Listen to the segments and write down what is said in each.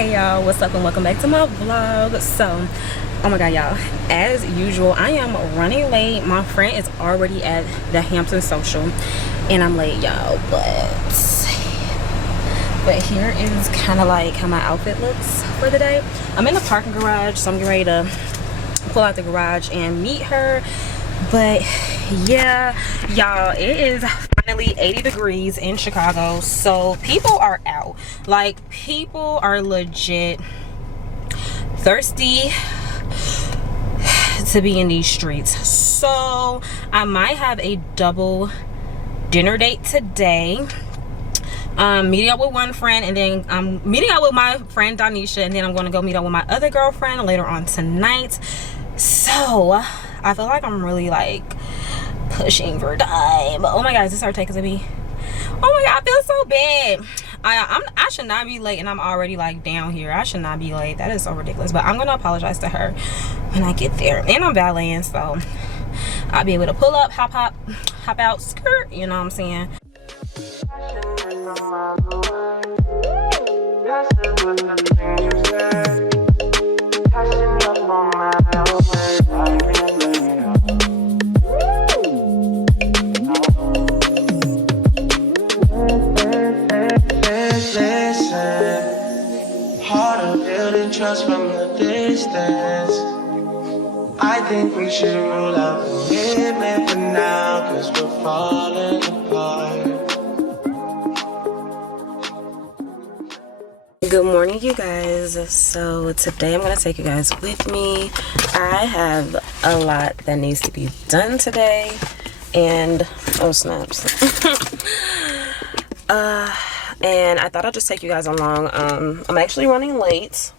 Hey y'all, what's up and welcome back to my vlog. So oh my god y'all, as usual I am running late. My friend is already at the Hampton social and I'm late y'all, but here is kind of like how my outfit looks for the day. I'm in the parking garage, so I'm getting ready to pull out the garage and meet her. But yeah y'all, it is finally 80 degrees in Chicago, so people are out. Like, people are legit thirsty to be in these streets. So I might have a double dinner date today. Meeting up with one friend, and then I'm meeting up with my friend Donisha, and then I'm going to go meet up with my other girlfriend later on tonight. So I feel like I'm really like pushing for time. Oh my god, is this our take as a be? Oh my god, I feel so bad. I should not be late, and I'm already like down here. I should not be late. That is so ridiculous. But I'm gonna apologize to her when I get there. And I'm valeting, so I'll be able to pull up, hop out, skirt. You know what I'm saying? Trust from the distance. I think we should rule out the commitment for now, cause we're falling apart. Good morning you guys. So today I'm gonna take you guys with me. I have a lot that needs to be done today, and oh snaps. And I thought I'd just take you guys along. I'm actually running late.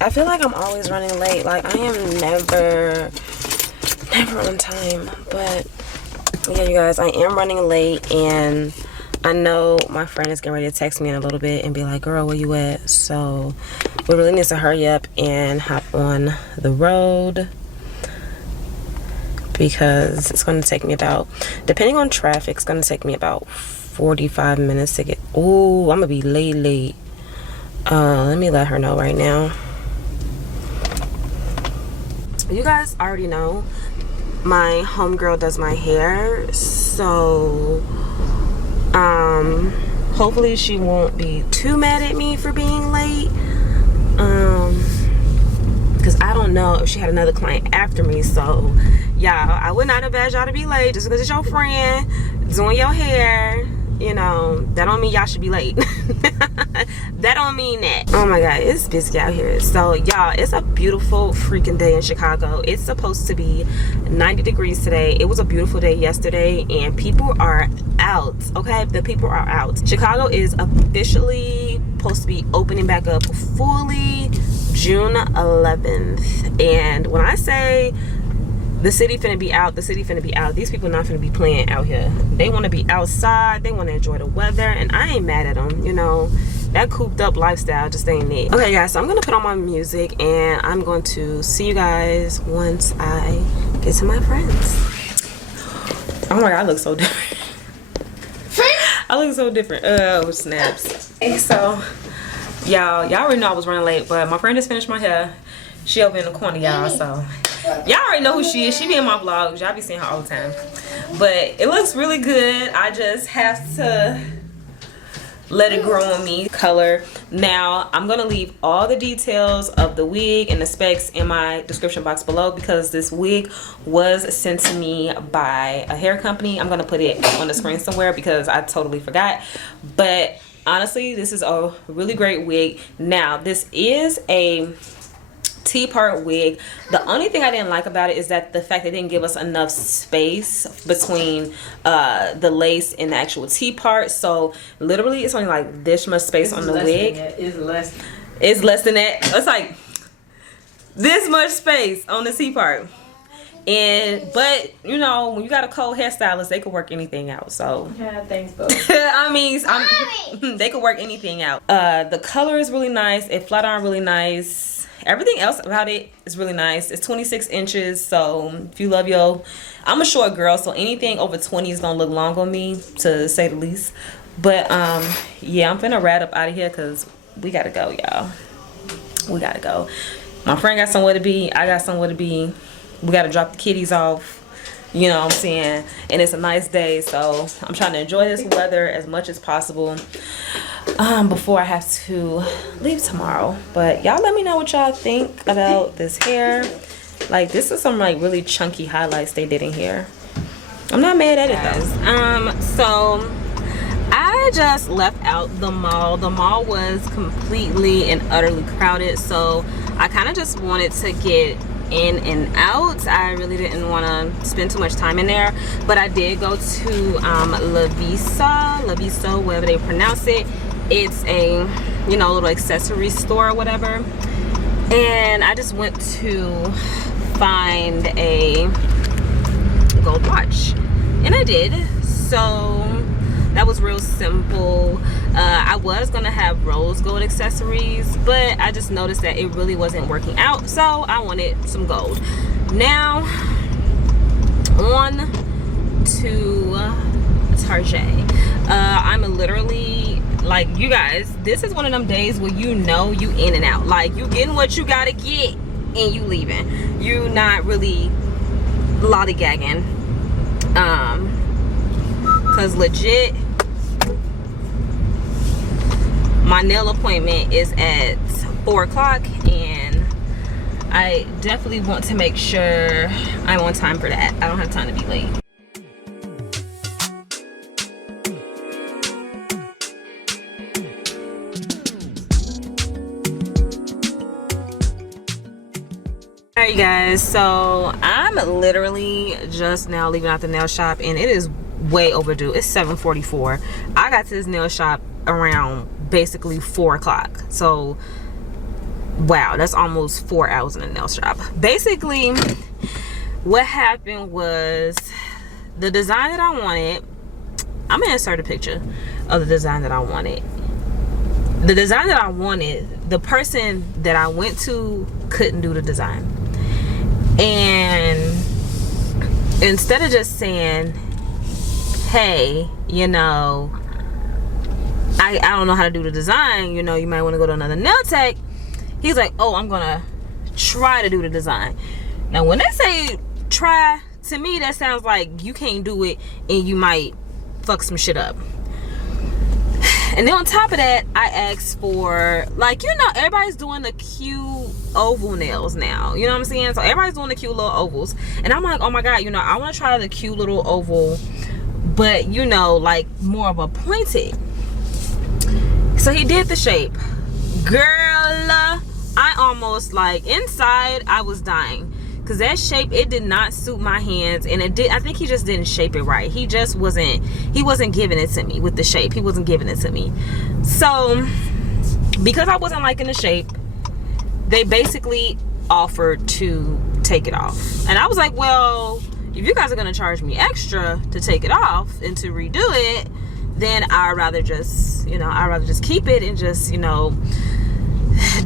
I feel like I'm always running late. Like, I am never on time. But yeah, you guys, I am running late, and I know my friend is getting ready to text me in a little bit and be like, girl, where you at? So we really need to hurry up and hop on the road, because it's going to take me about, depending on traffic, it's going to take me about 45 minutes to get. Oh, I'm gonna be late. Let me let her know right now. You guys already know my homegirl does my hair, so hopefully she won't be too mad at me for being late, because I don't know if she had another client after me. So y'all, I would not advise y'all to be late just because it's your friend doing your hair. You know, that don't mean y'all should be late. That don't mean that. Oh my god, it's busy out here. So y'all, it's a beautiful freaking day in Chicago. It's supposed to be 90 degrees today. It was a beautiful day yesterday, and people are out. Okay, the people are out. Chicago is officially supposed to be opening back up fully June 11th. And when I say the city finna be out, the city finna be out, these people not finna be playing out here. They want to be outside, they want to enjoy the weather, and I ain't mad at them. You know, that cooped up lifestyle just ain't it. Okay guys, so I'm gonna put on my music, and I'm going to see you guys once I get to my friends. Oh my god, I look so different. I look so different. Oh snaps. Okay, so y'all already know I was running late, but my friend just finished my hair. She over in the corner, y'all, so y'all already know who she is. She be in my vlogs. Y'all be seeing her all the time. But it looks really good. I just have to let it grow on me. Color. Now, I'm going to leave all the details of the wig and the specs in my description box below, because this wig was sent to me by a hair company. I'm going to put it on the screen somewhere because I totally forgot. But honestly, this is a really great wig. Now, this is a T-part wig. The only thing I didn't like about it is that the fact they didn't give us enough space between the lace and the actual T-part. So literally it's only like this much space on the wig. It's less than that. It's like this much space on the T-part. But you know, when you got a cold hairstylist, they could work anything out. So yeah, thanks, bro. I mean, they could work anything out. The color is really nice. It flat iron really nice. Everything else about it is really nice. It's 26 inches, so if you love I'm a short girl, so anything over 20 is gonna look long on me, to say the least. But yeah, I'm finna wrap up out of here because we gotta go, y'all. we gotta go. My friend got somewhere to be, I got somewhere to be. We gotta drop the kitties off, you know what I'm saying? And it's a nice day, so I'm trying to enjoy this weather as much as possible before I have to leave tomorrow. But y'all let me know what y'all think about this hair. Like, this is some like really chunky highlights they did in here. I'm not mad at it though. So I just left out the mall. The mall was completely and utterly crowded, so I kind of just wanted to get in and out. I really didn't want to spend too much time in there, but I did go to Lovisa, whatever they pronounce it. It's a, you know, little accessory store or whatever, and I just went to find a gold watch, and I did. So that was real simple. I was gonna have rose gold accessories, but I just noticed that it really wasn't working out, so I wanted some gold. Now on to Target. I'm literally, like, you guys, this is one of them days where you know you in and out. Like, you getting what you gotta get and you leaving. You not really lollygagging. Cause legit, my nail appointment is at 4 o'clock, and I definitely want to make sure I'm on time for that. I don't have time to be late. Alright, you guys, so I'm literally just now leaving out the nail shop, and it is way overdue. It's 7:44. I got to this nail shop around basically 4 o'clock, so wow, that's almost 4 hours in the nail shop. Basically what happened was, the design that I wanted, I'm gonna insert a picture of the design that I wanted. The design that I wanted, the person that I went to couldn't do the design, and instead of just saying, hey, you know, I don't know how to do the design, you know, you might want to go to another nail tech, he's like, oh, I'm gonna try to do the design. Now when they say try, to me that sounds like you can't do it and you might fuck some shit up. And then on top of that, I asked for, like, you know, everybody's doing the cute oval nails now, you know what I'm saying? So everybody's doing the cute little ovals, and I'm like, oh my god, you know, I want to try the cute little oval, but you know, like more of a pointed. So he did the shape. Girl, I almost, like, inside I was dying, because that shape, it did not suit my hands, and it did, I think he just didn't shape it right. He just wasn't, he wasn't giving it to me with the shape. He wasn't giving it to me. So because I wasn't liking the shape, they basically offered to take it off, and I was like, well, if you guys are gonna charge me extra to take it off and to redo it, then I'd rather just, you know, I'd rather just keep it and just, you know,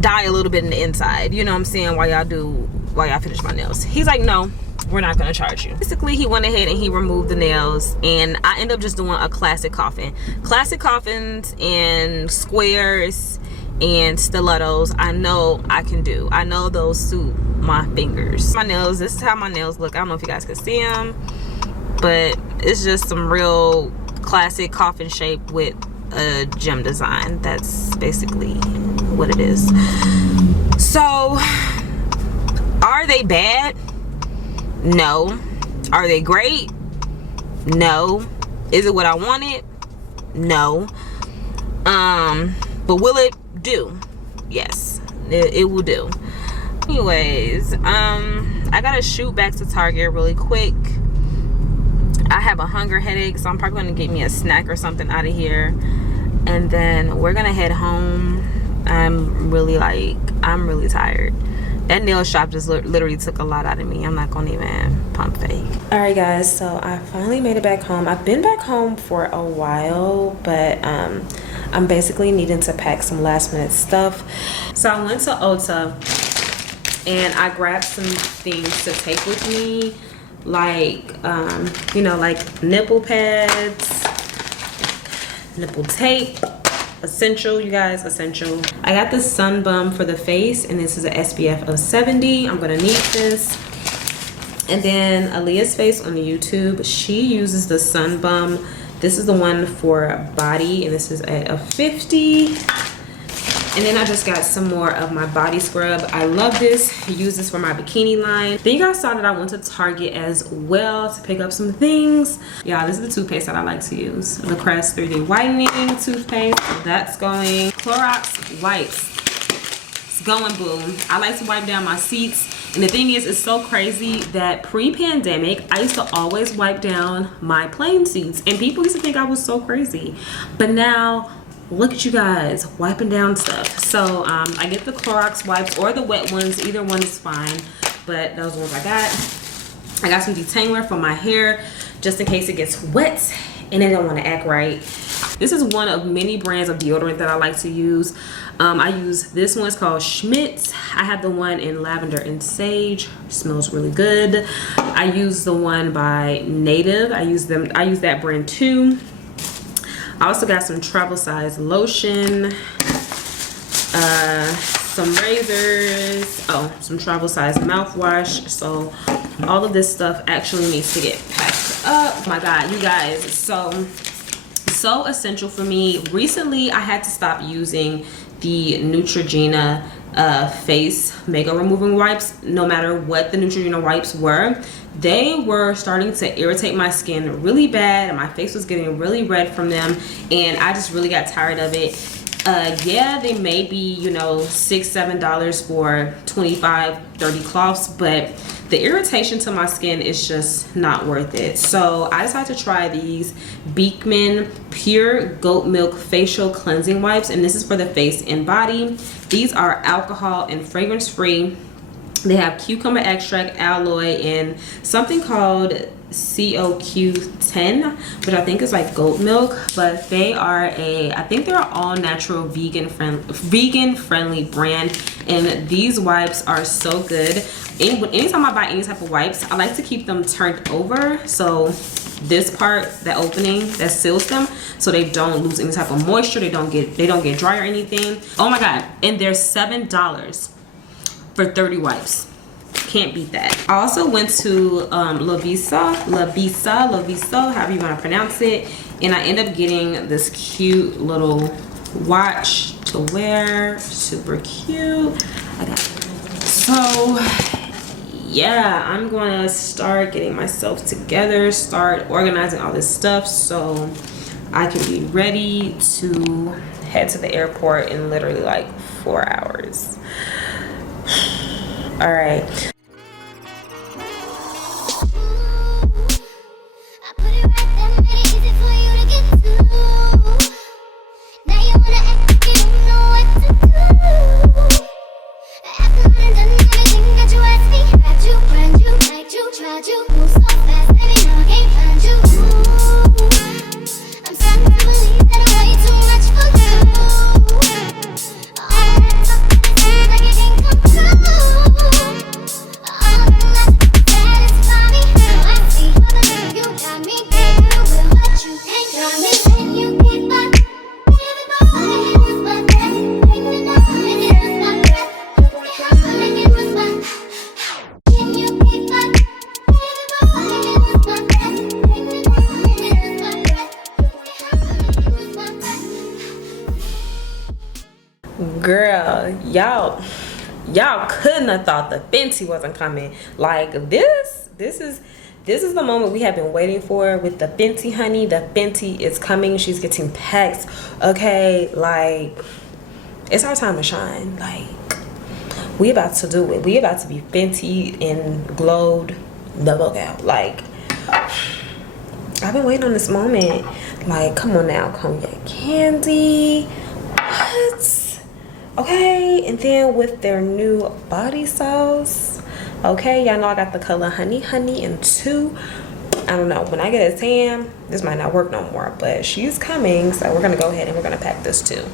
die a little bit in the inside, you know what I'm saying, while y'all finish my nails. He's like, no, we're not gonna charge you. Basically, he went ahead and he removed the nails, and I ended up just doing a classic coffin. Classic coffins and squares and stilettos, I know I can do. I know those suit my fingers. My nails, this is how my nails look. I don't know if you guys can see them, but it's just some real classic coffin shape with a gem design. That's basically what it is. So are they bad? No. Are they great? No. Is it what I wanted? No. But will it do? Yes, it will do. Anyways, I gotta shoot back to Target really quick. I have a hunger headache, so I'm probably gonna get me a snack or something out of here, and then we're gonna head home. I'm really tired. That nail shop just literally took a lot out of me. I'm not gonna even pump fake. All right, guys, so I finally made it back home. I've been back home for a while, but I'm basically needing to pack some last minute stuff. So I went to Ulta and I grabbed some things to take with me, like you know, like nipple pads, nipple tape, essential, you guys, essential. I got the Sun Bum for the face, and this is an SPF of 70. I'm gonna need this. And then Aaliyah's Face on YouTube, she uses the Sun Bum. This is the one for body, and this is a 50. And then I just got some more of my body scrub. I love this. I use this for my bikini line. Then you guys saw that I went to Target as well to pick up some things. Yeah, this is the toothpaste that I like to use. The Crest 3D Whitening toothpaste. So that's going. Clorox wipes. It's going, boom. I like to wipe down my seats. And the thing is, it's so crazy that pre-pandemic, I used to always wipe down my plane seats. And people used to think I was so crazy. But now, look at you guys wiping down stuff. So I get the Clorox wipes or the wet ones. Either one is fine. But those ones I got. I got some detangler for my hair just in case it gets wet and it don't want to act right. This is one of many brands of deodorant that I like to use. I use this one. It's called Schmidt's. I have the one in lavender and sage. It smells really good. I use the one by Native. I use that brand too. I also got some travel size lotion, some razors, some travel size mouthwash. So all of this stuff actually needs to get packed up. Oh my God, you guys, so essential for me. Recently, I had to stop using the Neutrogena face makeup removing wipes. No matter what the Neutrogena wipes were, they were starting to irritate my skin really bad, and my face was getting really red from them, and I just really got tired of it. Yeah, they may be, you know, $6-7 for 25-30 cloths, but the irritation to my skin is just not worth it. So I decided to try these Beekman Pure Goat Milk Facial Cleansing Wipes, and this is for the face and body. These are alcohol and fragrance free. They have cucumber extract, aloe, and something called COQ10, which I think is like goat milk, but they are I think they're all natural vegan friendly brand, and these wipes are so good. Anytime I buy any type of wipes, I like to keep them turned over, so this part, the opening that seals them, so they don't lose any type of moisture, they don't get dry or anything. Oh my God, and they're $7 for 30 wipes. Can't beat that. I also went to Lovisa, however you want to pronounce it, and I ended up getting this cute little watch to wear. Super cute. I got it. So yeah, I'm gonna start getting myself together, start organizing all this stuff so I can be ready to head to the airport in literally like 4 hours. All right. Girl, y'all couldn't have thought the Fenty wasn't coming. Like this is the moment we have been waiting for with the Fenty, honey. The Fenty is coming. She's getting packed. Okay, like it's our time to shine. Like we about to do it. We about to be Fenty and glowed the fuck out. Like I've been waiting on this moment. Like come on now, Cognac Candy. What? Okay, and then with their new body sauce. Okay, y'all know I got the color Honey and 2. I don't know, when I get a tan, this might not work no more, but she's coming, so we're gonna go ahead and we're gonna pack this too.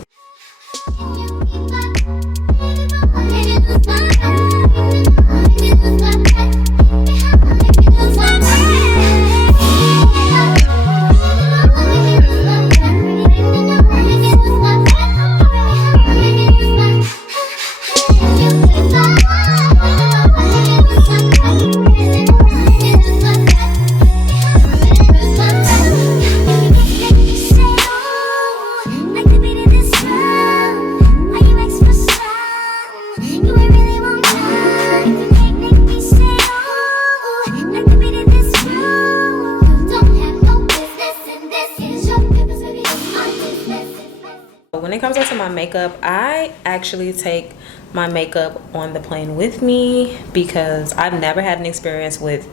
makeup, I actually take my makeup on the plane with me because I've never had an experience with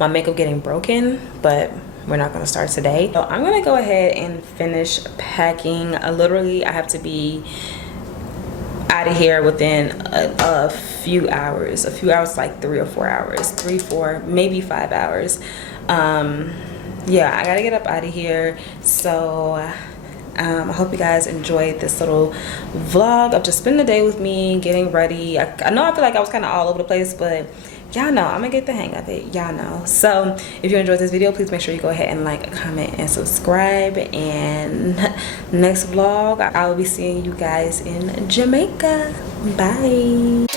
my makeup getting broken, but we're not gonna start today. So I'm gonna go ahead and finish packing. Literally, I have to be out of here within a few hours. A few hours, like 3 or 4 hours, 3, 4, maybe 5 hours. Yeah, I gotta get up out of here. So I hope you guys enjoyed this little vlog of just spending the day with me, getting ready. I know I feel like I was kind of all over the place, but y'all know I'm gonna get the hang of it. Y'all know. So if you enjoyed this video, please make sure you go ahead and like, comment, and subscribe. And next vlog, I will be seeing you guys in Jamaica. Bye.